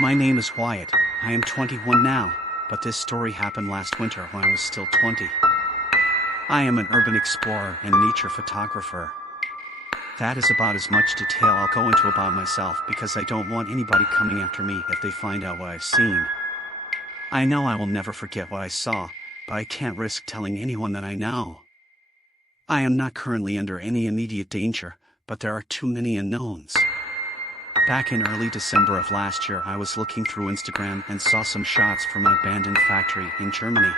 My name is Wyatt. I am 21 now, but this story happened last winter when I was still 20. I am an urban explorer and nature photographer. That is about as much detail I'll go into about myself because I don't want anybody coming after me if they find out what I've seen. I know I will never forget what I saw, but I can't risk telling anyone that I know. I am not currently under any immediate danger, but there are too many unknowns. Back in early December of last year, I was looking through Instagram and saw some shots from an abandoned factory in Germany.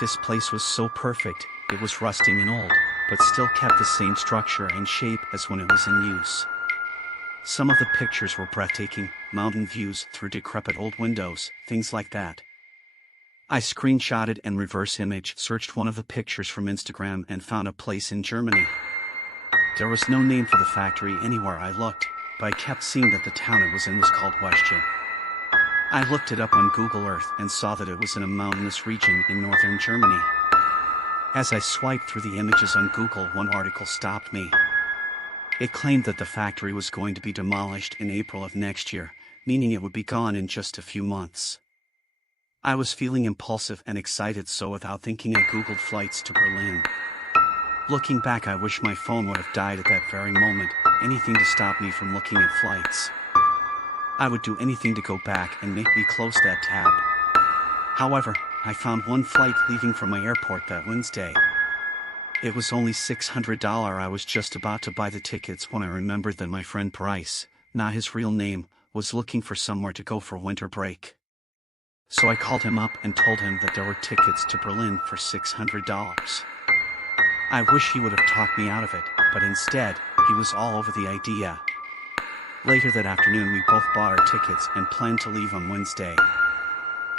This place was so perfect, it was rusting and old, but still kept the same structure and shape as when it was in use. Some of the pictures were breathtaking, mountain views through decrepit old windows, things like that. I screenshotted and reverse image searched one of the pictures from Instagram and found a place in Germany. There was no name for the factory anywhere I looked, but I kept seeing that the town it was in was called Westchen. I looked it up on Google Earth and saw that it was in a mountainous region in northern Germany. As I swiped through the images on Google, one article stopped me. It claimed that the factory was going to be demolished in April of next year, meaning it would be gone in just a few months. I was feeling impulsive and excited, so without thinking I Googled flights to Berlin. Looking back, I wish my phone would have died at that very moment, anything to stop me from looking at flights. I would do anything to go back and make me close that tab. However, I found one flight leaving from my airport that Wednesday. It was only $600. I was just about to buy the tickets when I remembered that my friend Bryce, not his real name, was looking for somewhere to go for winter break. So I called him up and told him that there were tickets to Berlin for $600. I wish he would have talked me out of it, but instead, he was all over the idea. Later that afternoon, we both bought our tickets and planned to leave on Wednesday.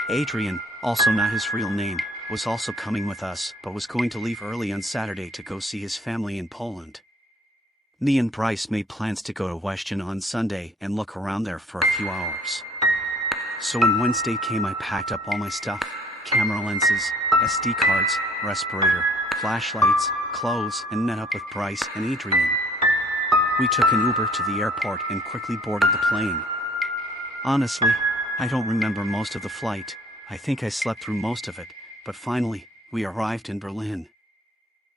Adrian, also not his real name, was also coming with us, but was going to leave early on Saturday to go see his family in Poland. Me and Bryce made plans to go to Westchen on Sunday and look around there for a few hours. So when Wednesday came, I packed up all my stuff: camera lenses, SD cards, respirator, flashlights, clothes, and met up with Bryce and Adrian. We took an Uber to the airport and quickly boarded the plane. Honestly, I don't remember most of the flight. I think I slept through most of it, but finally, we arrived in Berlin.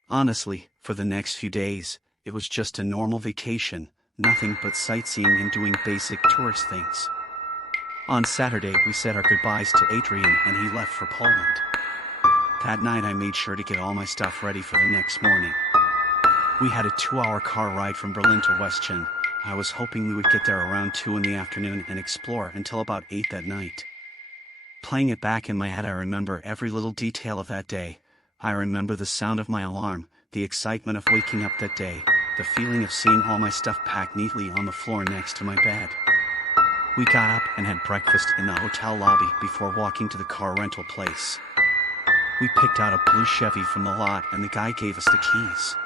Honestly, for the next few days, it was just a normal vacation, nothing but sightseeing and doing basic tourist things. On Saturday, we said our goodbyes to Adrian and he left for Poland. That night, I made sure to get all my stuff ready for the next morning. We had a 2-hour car ride from Berlin to Westchen. I was hoping we would get there around 2 in the afternoon and explore until about 8 that night. Playing it back in my head, I remember every little detail of that day. I remember the sound of my alarm, the excitement of waking up that day, the feeling of seeing all my stuff packed neatly on the floor next to my bed. We got up and had breakfast in the hotel lobby before walking to the car rental place. We picked out a blue Chevy from the lot and the guy gave us the keys.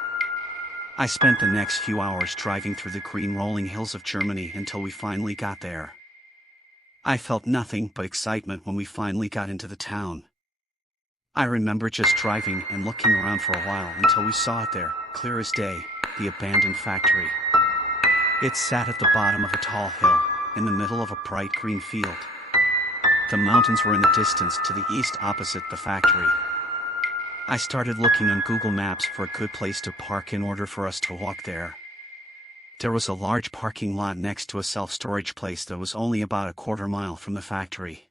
I spent the next few hours driving through the green rolling hills of Germany until we finally got there. I felt nothing but excitement when we finally got into the town. I remember just driving and looking around for a while until we saw it there, clear as day, the abandoned factory. It sat at the bottom of a tall hill, in the middle of a bright green field. The mountains were in the distance to the east opposite the factory. I started looking on Google Maps for a good place to park in order for us to walk there. There was a large parking lot next to a self-storage place that was only about a quarter mile from the factory.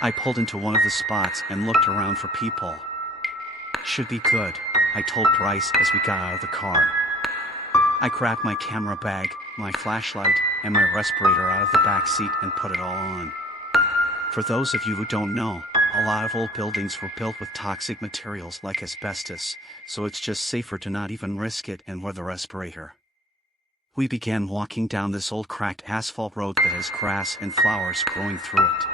I pulled into one of the spots and looked around for people. Should be good, I told Bryce as we got out of the car. I grabbed my camera bag, my flashlight, and my respirator out of the back seat and put it all on. For those of you who don't know, a lot of old buildings were built with toxic materials like asbestos, so it's just safer to not even risk it and wear the respirator. We began walking down this old cracked asphalt road that has grass and flowers growing through it.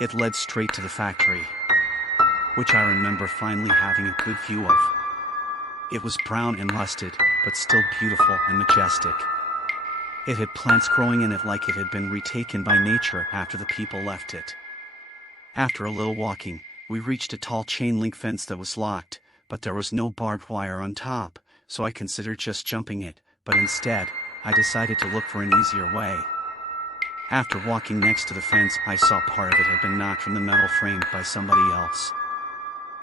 It led straight to the factory, which I remember finally having a good view of. It was brown and rusted, but still beautiful and majestic. It had plants growing in it like it had been retaken by nature after the people left it. After a little walking, we reached a tall chain-link fence that was locked, but there was no barbed wire on top, so I considered just jumping it, but instead, I decided to look for an easier way. After walking next to the fence, I saw part of it had been knocked from the metal frame by somebody else.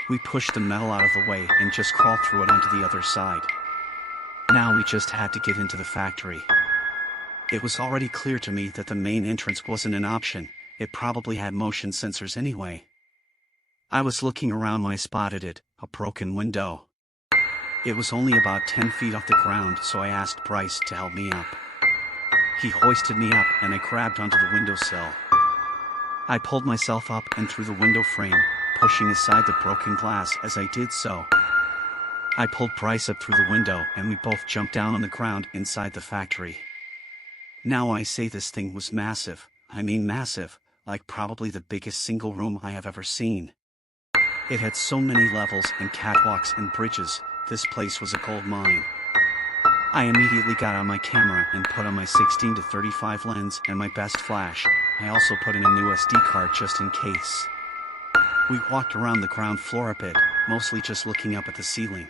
We pushed the metal out of the way and just crawled through it onto the other side. Now we just had to get into the factory. It was already clear to me that the main entrance wasn't an option. It probably had motion sensors anyway. I was looking around when I spotted it, a broken window. It was only about 10 feet off the ground, so I asked Bryce to help me up. He hoisted me up and I grabbed onto the windowsill. I pulled myself up and through the window frame, pushing aside the broken glass as I did so. I pulled Bryce up through the window and we both jumped down on the ground inside the factory. Now I say this thing was massive. I mean massive, like probably the biggest single room I have ever seen. It had so many levels and catwalks and bridges. This place was a gold mine. I immediately got on my camera and put on my 16-35 lens and my best flash. I also put in a new SD card just in case. We walked around the ground floor a bit, mostly just looking up at the ceiling.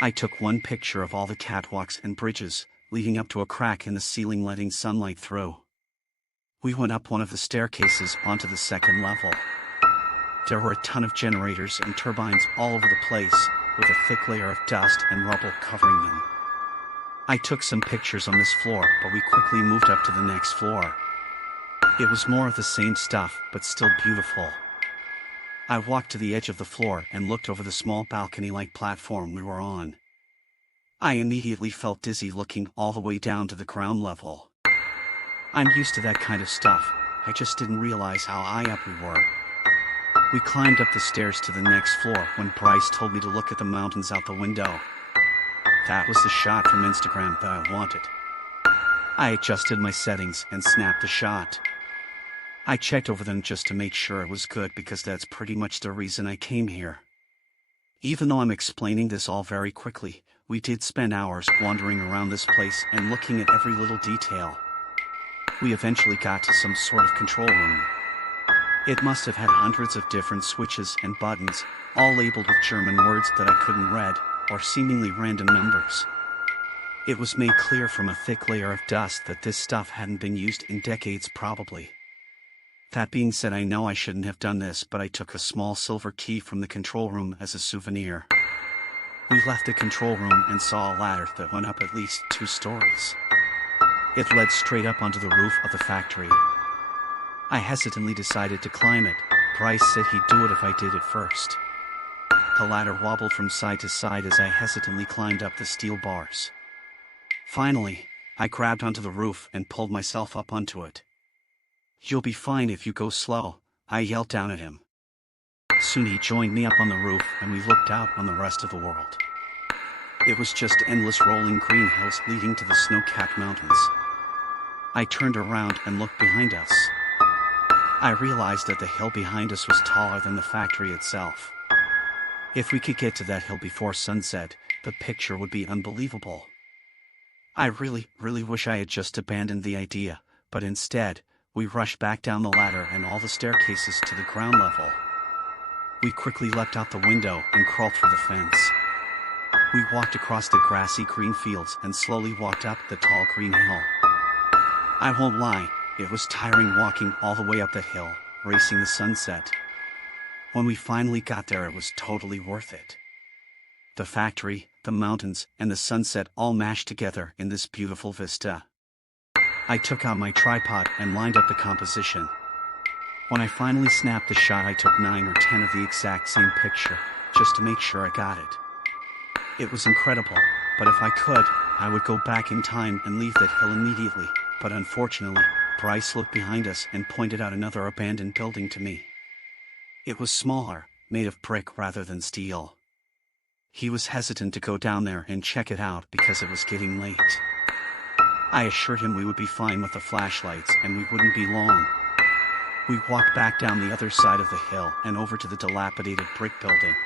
I took one picture of all the catwalks and bridges, leading up to a crack in the ceiling letting sunlight through. We went up one of the staircases onto the second level. There were a ton of generators and turbines all over the place, with a thick layer of dust and rubble covering them. I took some pictures on this floor, but we quickly moved up to the next floor. It was more of the same stuff, but still beautiful. I walked to the edge of the floor and looked over the small balcony-like platform we were on. I immediately felt dizzy looking all the way down to the ground level. I'm used to that kind of stuff, I just didn't realize how high up we were. We climbed up the stairs to the next floor when Bryce told me to look at the mountains out the window. That was the shot from Instagram that I wanted. I adjusted my settings and snapped the shot. I checked over them just to make sure it was good because that's pretty much the reason I came here. Even though I'm explaining this all very quickly, we did spend hours wandering around this place and looking at every little detail. We eventually got to some sort of control room. It must have had hundreds of different switches and buttons, all labeled with German words that I couldn't read, or seemingly random numbers. It was made clear from a thick layer of dust that this stuff hadn't been used in decades probably. That being said, I know I shouldn't have done this, but I took a small silver key from the control room as a souvenir. We left the control room and saw a ladder that went up at least 2 stories. It led straight up onto the roof of the factory. I hesitantly decided to climb it. Bryce said he'd do it if I did it first. The ladder wobbled from side to side as I hesitantly climbed up the steel bars. Finally, I grabbed onto the roof and pulled myself up onto it. "You'll be fine if you go slow," I yelled down at him. Soon he joined me up on the roof and we looked out on the rest of the world. It was just endless rolling green hills leading to the snow-capped mountains. I turned around and looked behind us. I realized that the hill behind us was taller than the factory itself. If we could get to that hill before sunset, the picture would be unbelievable. I really wish I had just abandoned the idea, but instead, we rushed back down the ladder and all the staircases to the ground level. We quickly leapt out the window and crawled through the fence. We walked across the grassy green fields and slowly walked up the tall green hill. I won't lie, it was tiring walking all the way up the hill, racing the sunset. When we finally got there, it was totally worth it. The factory, the mountains, and the sunset all mashed together in this beautiful vista. I took out my tripod and lined up the composition. When I finally snapped the shot, I took 9 or 10 of the exact same picture, just to make sure I got it. It was incredible, but if I could, I would go back in time and leave that hill immediately, but unfortunately, Bryce looked behind us and pointed out another abandoned building to me. It was smaller, made of brick rather than steel. He was hesitant to go down there and check it out because it was getting late. I assured him we would be fine with the flashlights and we wouldn't be long. We walked back down the other side of the hill and over to the dilapidated brick building.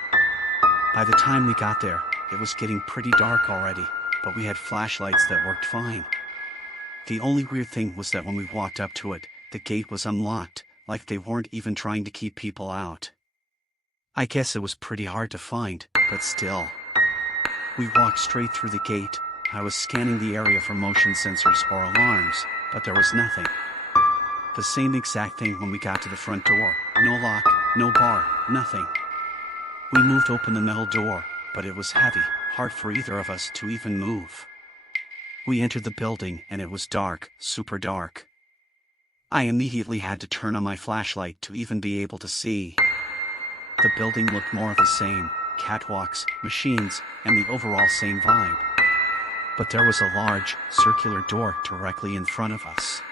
By the time we got there, it was getting pretty dark already, but we had flashlights that worked fine. The only weird thing was that when we walked up to it, the gate was unlocked, like they weren't even trying to keep people out. I guess it was pretty hard to find, but still. We walked straight through the gate. I was scanning the area for motion sensors or alarms, but there was nothing. The same exact thing when we got to the front door. No lock, no bar, nothing. We moved open the metal door, but it was heavy, hard for either of us to even move. We entered the building and it was dark, super dark. I immediately had to turn on my flashlight to even be able to see. The building looked more of the same, catwalks, machines, and the overall same vibe. But there was a large, circular door directly in front of us.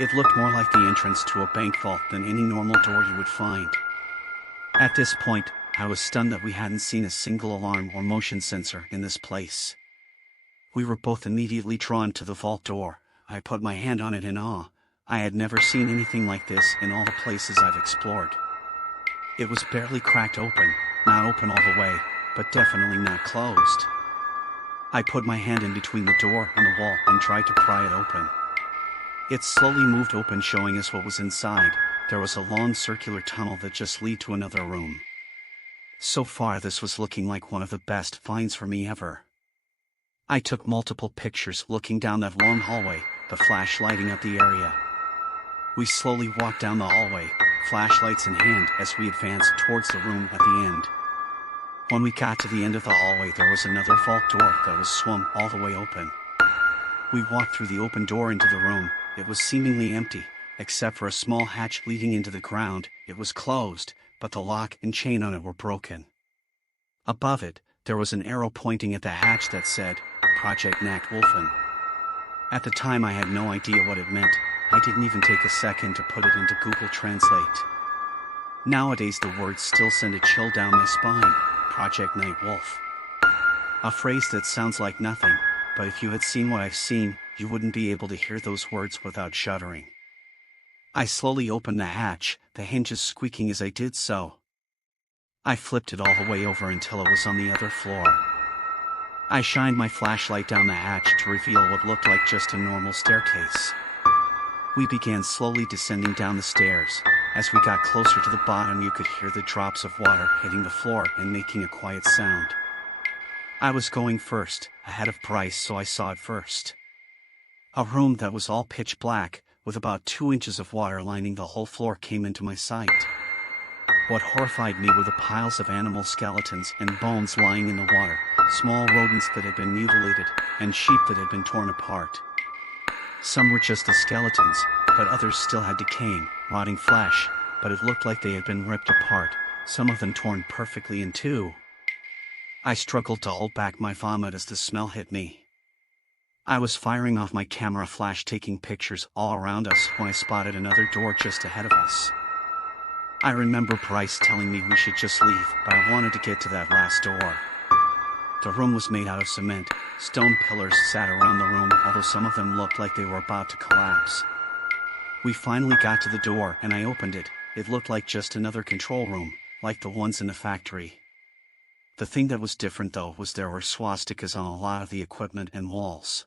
It looked more like the entrance to a bank vault than any normal door you would find. At this point, I was stunned that we hadn't seen a single alarm or motion sensor in this place. We were both immediately drawn to the vault door. I put my hand on it in awe. I had never seen anything like this in all the places I've explored. It was barely cracked open, not open all the way, but definitely not closed. I put my hand in between the door and the wall and tried to pry it open. It slowly moved open, showing us what was inside. There was a long circular tunnel that just led to another room. So far this was looking like one of the best finds for me ever. I took multiple pictures looking down that long hallway, the flash lighting up the area. We slowly walked down the hallway, flashlights in hand, as we advanced towards the room at the end. When we got to the end of the hallway, there was another vault door that was swung all the way open. We walked through the open door into the room. It was seemingly empty, except for a small hatch leading into the ground. It was closed, but the lock and chain on it were broken. Above it, there was an arrow pointing at the hatch that said, Project Nacht Wolfen. At the time I had no idea what it meant. I didn't even take a second to put it into Google Translate. Nowadays the words still send a chill down my spine. Project Night Wolf. A phrase that sounds like nothing, but if you had seen what I've seen, you wouldn't be able to hear those words without shuddering. I slowly opened the hatch, the hinges squeaking as I did so. I flipped it all the way over until it was on the other floor. I shined my flashlight down the hatch to reveal what looked like just a normal staircase. We began slowly descending down the stairs. As we got closer to the bottom, you could hear the drops of water hitting the floor and making a quiet sound. I was going first, ahead of Bryce, so I saw it first. A room that was all pitch black, with about 2 inches of water lining the whole floor, came into my sight. What horrified me were the piles of animal skeletons and bones lying in the water, small rodents that had been mutilated, and sheep that had been torn apart. Some were just the skeletons, but others still had decaying, rotting flesh, but it looked like they had been ripped apart, some of them torn perfectly in two. I struggled to hold back my vomit as the smell hit me. I was firing off my camera flash, taking pictures all around us, when I spotted another door just ahead of us. I remember Bryce telling me we should just leave, but I wanted to get to that last door. The room was made out of cement. Stone pillars sat around the room, although some of them looked like they were about to collapse. We finally got to the door and I opened it. It looked like just another control room, like the ones in the factory. The thing that was different though was there were swastikas on a lot of the equipment and walls.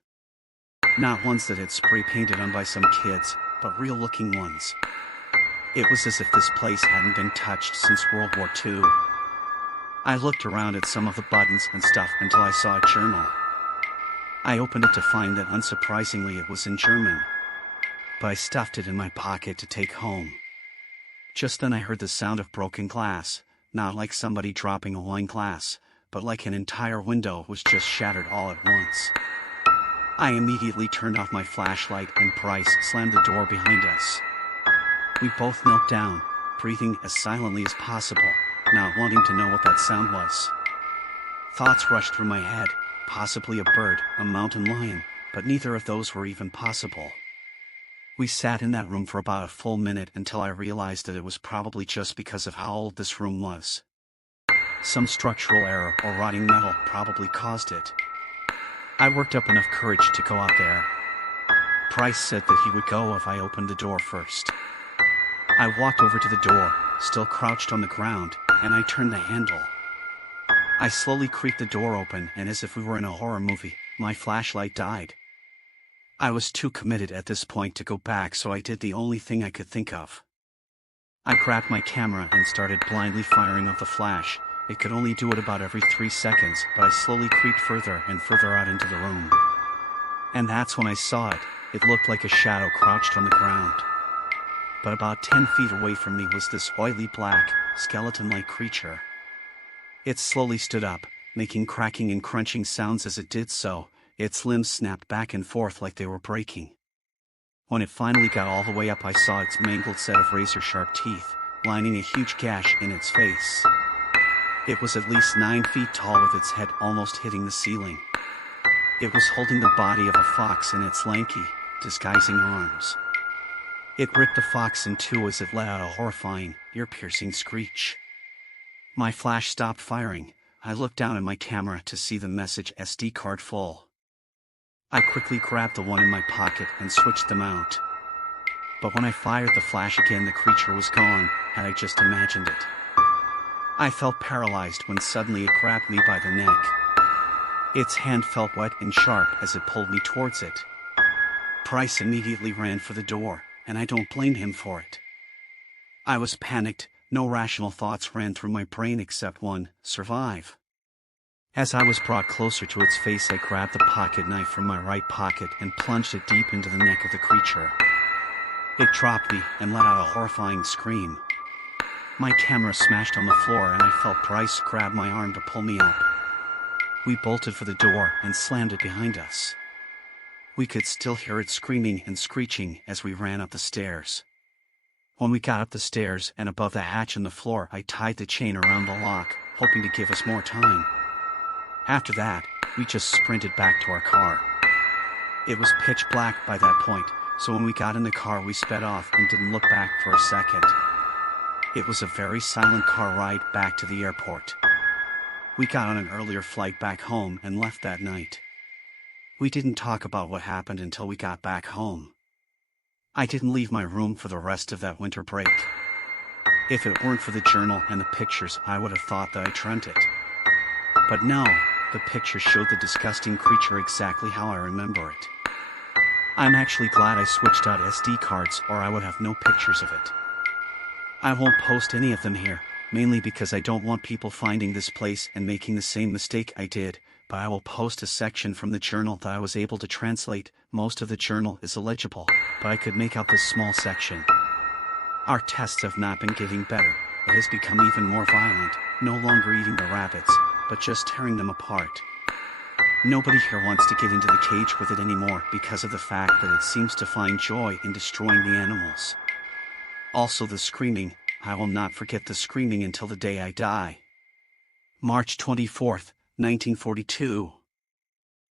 Not ones that had spray painted on by some kids, but real looking ones. It was as if this place hadn't been touched since World War II. I looked around at some of the buttons and stuff until I saw a journal. I opened it to find that unsurprisingly it was in German. But I stuffed it in my pocket to take home. Just then I heard the sound of broken glass, not like somebody dropping a wine glass, but like an entire window was just shattered all at once. I immediately turned off my flashlight and Bryce slammed the door behind us. We both knelt down, breathing as silently as possible, not wanting to know what that sound was. Thoughts rushed through my head, possibly a bird, a mountain lion, but neither of those were even possible. We sat in that room for about a full minute until I realized that it was probably just because of how old this room was. Some structural error or rotting metal probably caused it. I worked up enough courage to go out there. Bryce said that he would go if I opened the door first. I walked over to the door, still crouched on the ground, and I turned the handle. I slowly creaked the door open, and as if we were in a horror movie, my flashlight died. I was too committed at this point to go back, so I did the only thing I could think of. I grabbed my camera and started blindly firing off the flash. It could only do it about every 3 seconds, but I slowly creeped further and further out into the room. And that's when I saw it. It looked like a shadow crouched on the ground. but about 10 feet away from me was this oily black, skeleton-like creature. It slowly stood up, making cracking and crunching sounds as it did so. Its limbs snapped back and forth like they were breaking. When it finally got all the way up, I saw its mangled set of razor-sharp teeth, lining a huge gash in its face. It was at least 9 feet tall with its head almost hitting the ceiling. It was holding the body of a fox in its lanky, disguising arms. It ripped the fox in two as it let out a horrifying, ear-piercing screech. My flash stopped firing. I looked down at my camera to see the message SD card full. I quickly grabbed the one in my pocket and switched them out. But when I fired the flash again, the creature was gone, had I just imagined it. I felt paralyzed when suddenly it grabbed me by the neck. Its hand felt wet and sharp as it pulled me towards it. Price immediately ran for the door, and I don't blame him for it. I was panicked. No rational thoughts ran through my brain except one: survive. As I was brought closer to its face, I grabbed the pocket knife from my right pocket and plunged it deep into the neck of the creature. It dropped me and let out a horrifying scream. My camera smashed on the floor and I felt Bryce grab my arm to pull me up. We bolted for the door and slammed it behind us. We could still hear it screaming and screeching as we ran up the stairs. When we got up the stairs and above the hatch in the floor, I tied the chain around the lock, hoping to give us more time. After that, we just sprinted back to our car. It was pitch black by that point, so when we got in the car we sped off and didn't look back for a second. It was a very silent car ride back to the airport. We got on an earlier flight back home and left that night. We didn't talk about what happened until we got back home. I didn't leave my room for the rest of that winter break. If it weren't for the journal and the pictures, I would have thought that I dreamt it. But no, the pictures showed the disgusting creature exactly how I remember it. I'm actually glad I switched out SD cards, or I would have no pictures of it. I won't post any of them here, mainly because I don't want people finding this place and making the same mistake I did, but I will post a section from the journal that I was able to translate. Most of the journal is illegible, but I could make out this small section. Our tests have not been getting better. It has become even more violent, no longer eating the rabbits, but just tearing them apart. Nobody here wants to get into the cage with it anymore because of the fact that it seems to find joy in destroying the animals. Also the screaming. I will not forget the screaming until the day I die. March 24th, 1942.